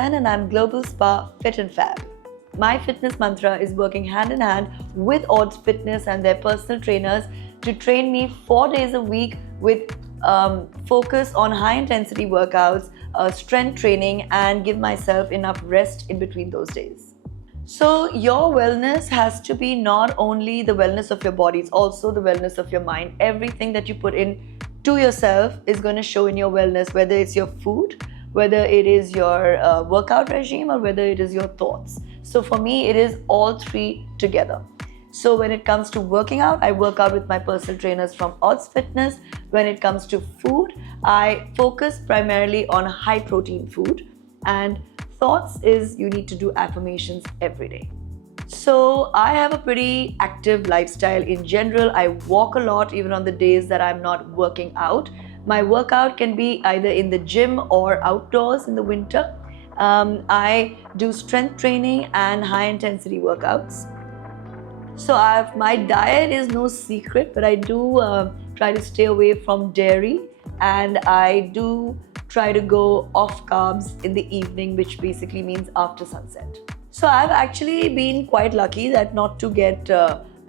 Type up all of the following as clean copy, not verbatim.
Sen and I'm Global Spa Fit and Fab. My fitness mantra is working hand in hand with Odds Fitness and their personal trainers to train me 4 days a week with focus on high intensity workouts, strength training, and give myself enough rest in between those days. So your wellness has to be not only the wellness of your body, it's also the wellness of your mind. Everything that you put in to yourself is going to show in your wellness, whether it's your food, whether it is your workout regime, or whether it is your thoughts. So for me, it is all three together. So when it comes to working out, I work out with my personal trainers from Odds Fitness. When it comes to food, I focus primarily on high protein food. And thoughts is you need to do affirmations every day. So I have a pretty active lifestyle in general. I walk a lot even on the days that I'm not working out. My workout can be either in the gym or outdoors in the winter. I do strength training and high intensity workouts. So my diet is no secret, but I do try to stay away from dairy, and I do try to go off carbs in the evening, which basically means after sunset. So I've actually been quite lucky that not to get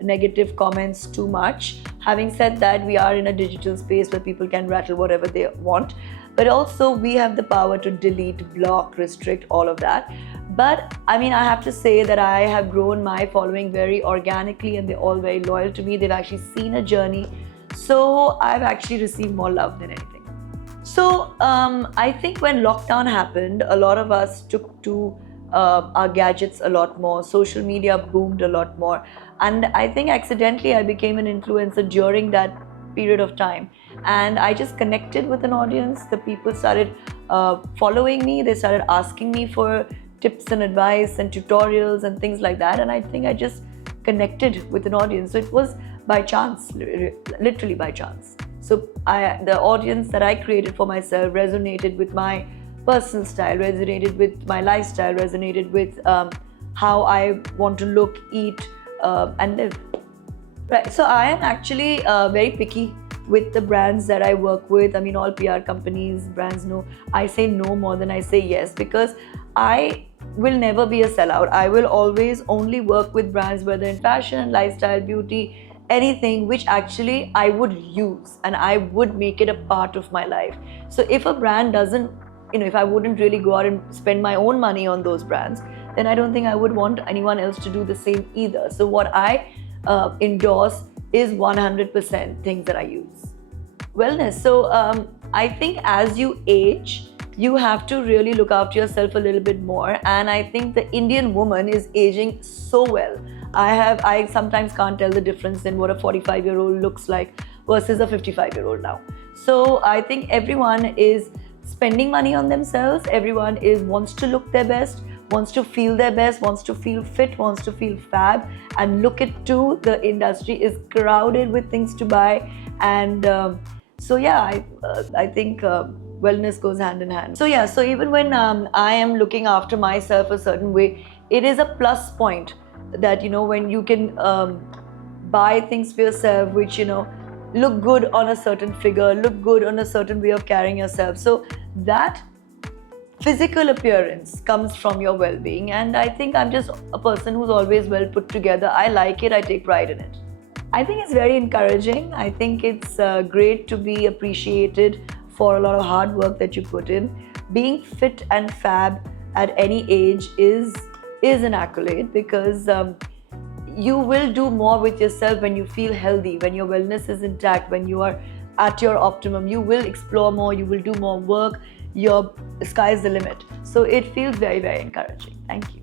negative comments too much. Having said that, we are in a digital space where people can rattle whatever they want, but also we have the power to delete, block, restrict, all of that. But I mean, I have to say that I have grown my following very organically, and they're all very loyal to me. They've actually seen a journey. So I've actually received more love than anything. So I think when lockdown happened, a lot of us took to our gadgets a lot more. Social media boomed a lot more. And I think accidentally I became an influencer during that period of time. And I just connected with an audience. The people started following me. They started asking me for tips and advice and tutorials and things like that. And I think I just connected with an audience. So it was by chance, literally by chance. So the audience that I created for myself resonated with my personal style, resonated with my lifestyle, resonated with how I want to look, eat, and live. Right. So I am actually very picky with the brands that I work with. I mean, all PR companies, brands know. I say no more than I say yes, because I will never be a sellout. I will always only work with brands, whether in fashion, lifestyle, beauty, anything which actually I would use and I would make it a part of my life. So if a brand doesn't, if I wouldn't really go out and spend my own money on those brands, then I don't think I would want anyone else to do the same either. So what I endorse is 100% things that I use. Wellness. So I think as you age, you have to really look after yourself a little bit more. And I think the Indian woman is aging so well. I sometimes can't tell the difference in what a 45-year-old looks like versus a 55-year-old now. So I think everyone is spending money on themselves. Everyone wants to look their best, wants to feel their best, wants to feel fit, wants to feel fab. And look at too, the industry is crowded with things to buy. And so yeah, I think wellness goes hand in hand. So yeah, so even when I am looking after myself a certain way, it is a plus point that, when you can buy things for yourself which, look good on a certain figure, look good on a certain way of carrying yourself. So that physical appearance comes from your well-being. And I think I'm just a person who's always well put together. I like it. I take pride in it. I think it's very encouraging. I think it's great to be appreciated for a lot of hard work that you put in. Being fit and fab at any age is an accolade, because you will do more with yourself when you feel healthy, when your wellness is intact, when you are at your optimum. You will explore more, you will do more work, your sky is the limit. So it feels very, very encouraging. Thank you.